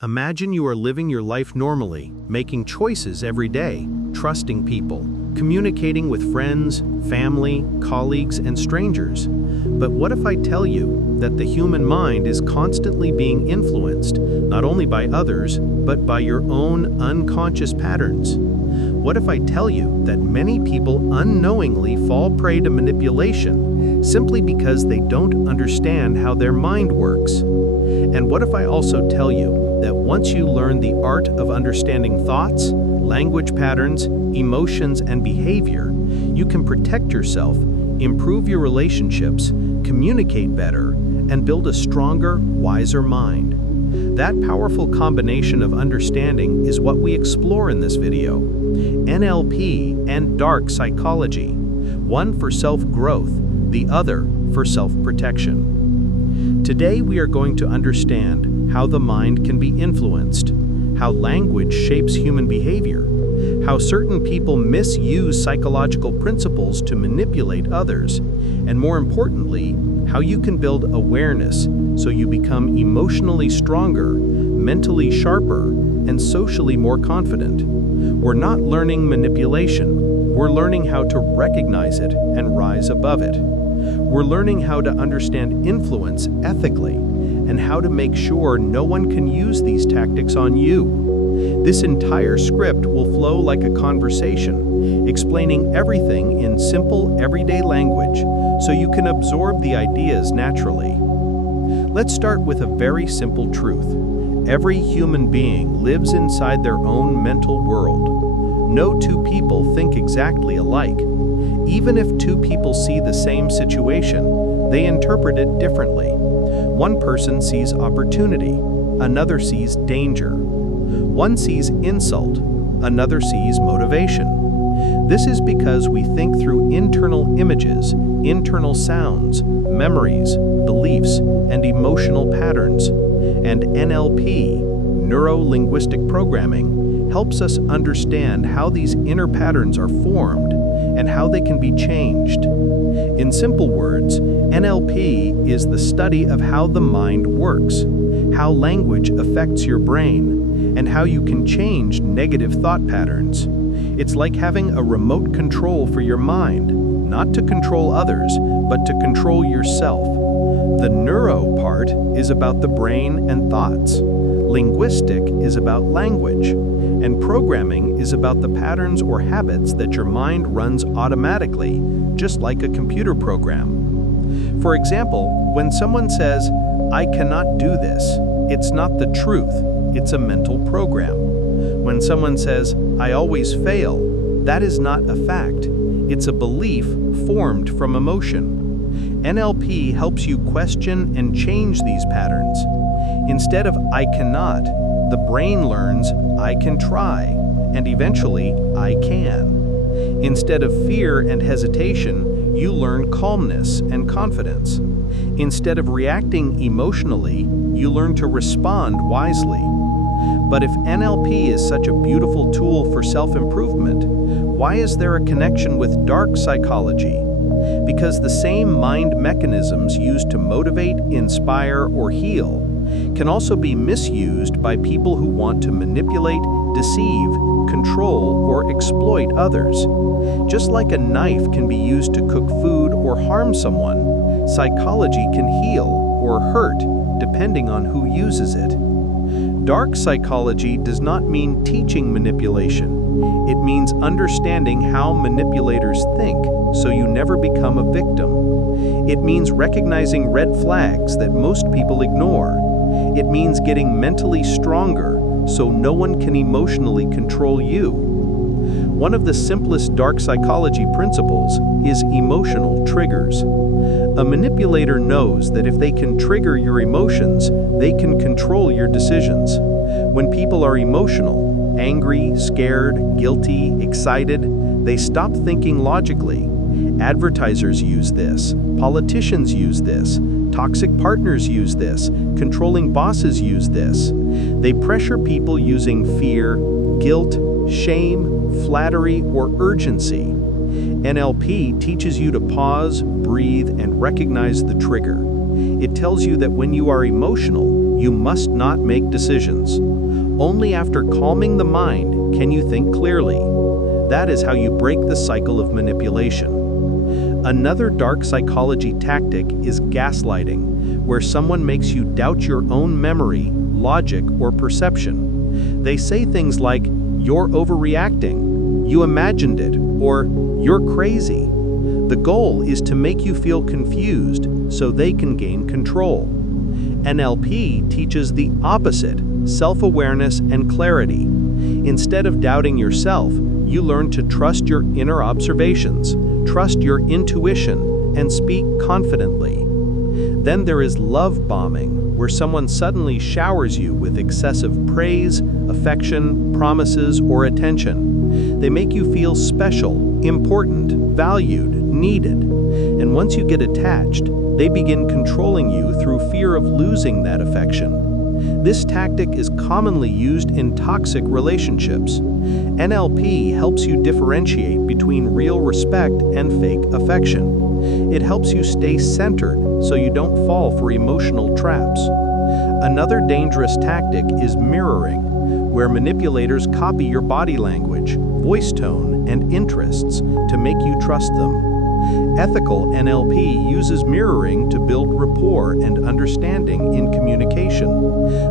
Imagine you are living your life normally, making choices every day, trusting people, communicating with friends, family, colleagues, and strangers. But what if I tell you that the human mind is constantly being influenced, not only by others, but by your own unconscious patterns? What if I tell you that many people unknowingly fall prey to manipulation simply because they don't understand how their mind works? And what if I also tell you that once you learn the art of understanding thoughts, language patterns, emotions, and behavior, you can protect yourself, improve your relationships, communicate better, and build a stronger, wiser mind? That powerful combination of understanding is what we explore in this video. NLP and dark psychology, one for self-growth, the other for self-protection. Today we are going to understand how the mind can be influenced, how language shapes human behavior, how certain people misuse psychological principles to manipulate others, and more importantly, how you can build awareness so you become emotionally stronger, mentally sharper, and socially more confident. We're not learning manipulation, we're learning how to recognize it and rise above it. We're learning how to understand influence ethically and how to make sure no one can use these tactics on you. This entire script will flow like a conversation, explaining everything in simple, everyday language so you can absorb the ideas naturally. Let's start with a very simple truth. Every human being lives inside their own mental world. No two people think exactly alike. Even if two people see the same situation, they interpret it differently. One person sees opportunity, another sees danger. One sees insult, another sees motivation. This is because we think through internal images, internal sounds, memories, beliefs, and emotional patterns. And NLP, Neuro-Linguistic Programming, helps us understand how these inner patterns are formed and how they can be changed. In simple words, NLP is the study of how the mind works, how language affects your brain, and how you can change negative thought patterns. It's like having a remote control for your mind, not to control others, but to control yourself. The neuro part is about the brain and thoughts. Linguistic is about language, and programming is about the patterns or habits that your mind runs automatically, just like a computer program. For example, when someone says, "I cannot do this," it's not the truth, it's a mental program. When someone says, "I always fail," that is not a fact, it's a belief formed from emotion. NLP helps you question and change these patterns. Instead of "I cannot," the brain learns "I can try," and eventually "I can." Instead of fear and hesitation, you learn calmness and confidence. Instead of reacting emotionally, you learn to respond wisely. But if NLP is such a beautiful tool for self-improvement, why is there a connection with dark psychology? Because the same mind mechanisms used to motivate, inspire, or heal can also be misused by people who want to manipulate, deceive, control, or exploit others. Just like a knife can be used to cook food or harm someone, psychology can heal or hurt depending on who uses it. Dark psychology does not mean teaching manipulation. It means understanding how manipulators think so you never become a victim. It means recognizing red flags that most people ignore. It means getting mentally stronger so no one can emotionally control you. One of the simplest dark psychology principles is emotional triggers. A manipulator knows that if they can trigger your emotions, they can control your decisions. When people are emotional, angry, scared, guilty, excited, they stop thinking logically. Advertisers use this, politicians use this, toxic partners use this, controlling bosses use this. They pressure people using fear, guilt, shame, flattery, or urgency. NLP teaches you to pause, breathe, and recognize the trigger. It tells you that when you are emotional, you must not make decisions. Only after calming the mind can you think clearly. That is how you break the cycle of manipulation. Another dark psychology tactic is gaslighting, where someone makes you doubt your own memory, logic, or perception. They say things like, "You're overreacting," "You imagined it," or "You're crazy." The goal is to make you feel confused so they can gain control. NLP teaches the opposite, self-awareness and clarity. Instead of doubting yourself, you learn to trust your inner observations, trust your intuition, and speak confidently. Then there is love bombing, where someone suddenly showers you with excessive praise, affection, promises, or attention. They make you feel special, important, valued, needed. And once you get attached, they begin controlling you through fear of losing that affection. This tactic is commonly used in toxic relationships. NLP helps you differentiate between real respect and fake affection. It helps you stay centered so you don't fall for emotional traps. Another dangerous tactic is mirroring, where manipulators copy your body language, voice tone, and interests to make you trust them. Ethical NLP uses mirroring to build rapport and understanding in communication.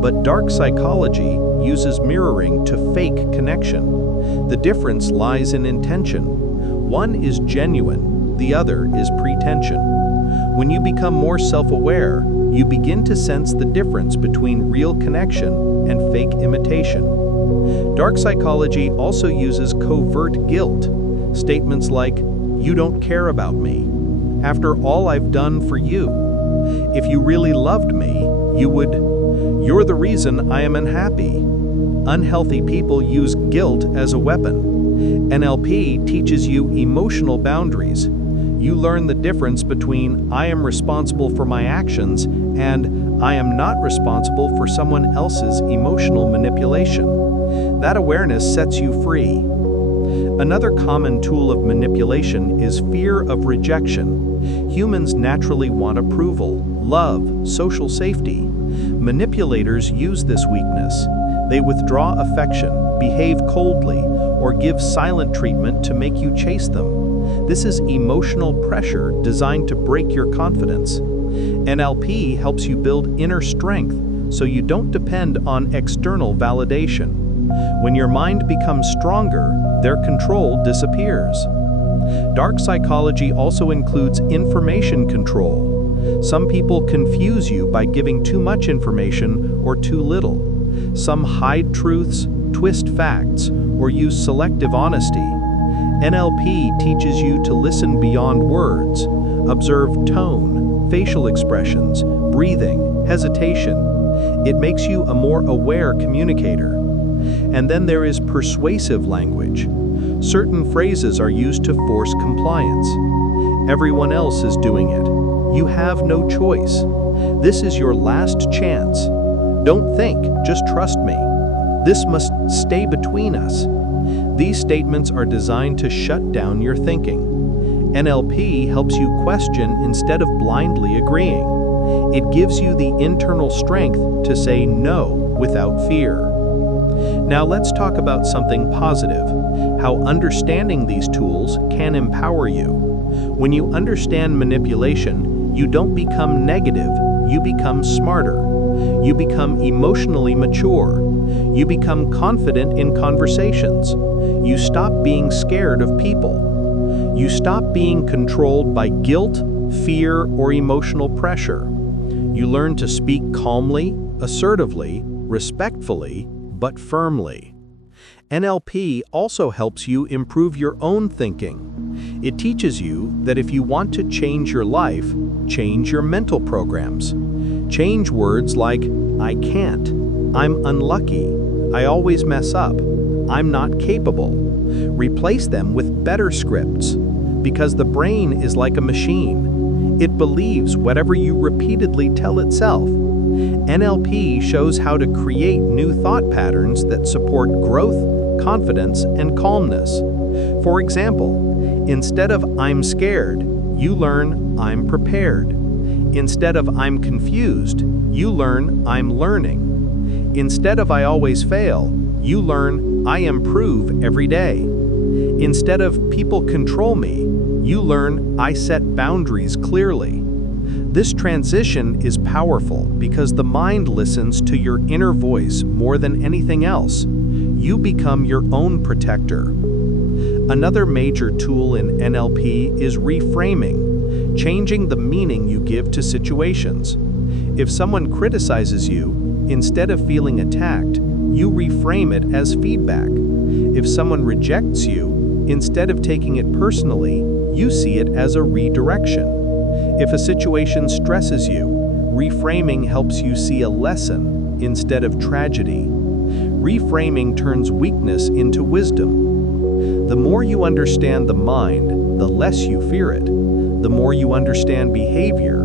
But dark psychology uses mirroring to fake connection. The difference lies in intention. One is genuine, the other is pretension. When you become more self-aware, you begin to sense the difference between real connection and fake imitation. Dark psychology also uses covert guilt. Statements like, "You don't care about me. After all I've done for you. If you really loved me, you would. You're the reason I am unhappy." Unhealthy people use guilt as a weapon. NLP teaches you emotional boundaries. You learn the difference between "I am responsible for my actions" and "I am not responsible for someone else's emotional manipulation." That awareness sets you free. Another common tool of manipulation is fear of rejection. Humans naturally want approval, love, social safety. Manipulators use this weakness. They withdraw affection, behave coldly, or give silent treatment to make you chase them. This is emotional pressure designed to break your confidence. NLP helps you build inner strength so you don't depend on external validation. When your mind becomes stronger, their control disappears. Dark psychology also includes information control. Some people confuse you by giving too much information or too little. Some hide truths, twist facts, or use selective honesty. NLP teaches you to listen beyond words, observe tone, facial expressions, breathing, hesitation. It makes you a more aware communicator. And then there is persuasive language. Certain phrases are used to force compliance. Everyone else is doing it. You have no choice. This is your last chance. Don't think, just trust me. This must stay between us. These statements are designed to shut down your thinking. NLP helps you question instead of blindly agreeing. It gives you the internal strength to say no without fear. Now let's talk about something positive, how understanding these tools can empower you. When you understand manipulation, you don't become negative, you become smarter. You become emotionally mature. You become confident in conversations. You stop being scared of people. You stop being controlled by guilt, fear, or emotional pressure. You learn to speak calmly, assertively, respectfully, but firmly. NLP also helps you improve your own thinking. It teaches you that if you want to change your life, change your mental programs. Change words like, "I can't," "I'm unlucky," "I always mess up," "I'm not capable." Replace them with better scripts, because the brain is like a machine. It believes whatever you repeatedly tell itself. NLP shows how to create new thought patterns that support growth, confidence, and calmness. For example, instead of "I'm scared," you learn "I'm prepared." Instead of I'm confused, you learn I'm learning. Instead of I always fail, you learn I improve every day. Instead of people control me, you learn I set boundaries clearly. This transition is powerful because the mind listens to your inner voice more than anything else. You become your own protector. Another major tool in NLP is reframing, changing the meaning you give to situations. If someone criticizes you, instead of feeling attacked, you reframe it as feedback. If someone rejects you, instead of taking it personally, you see it as a redirection. If a situation stresses you, reframing helps you see a lesson instead of tragedy. Reframing turns weakness into wisdom. The more you understand the mind, the less you fear it. The more you understand behavior,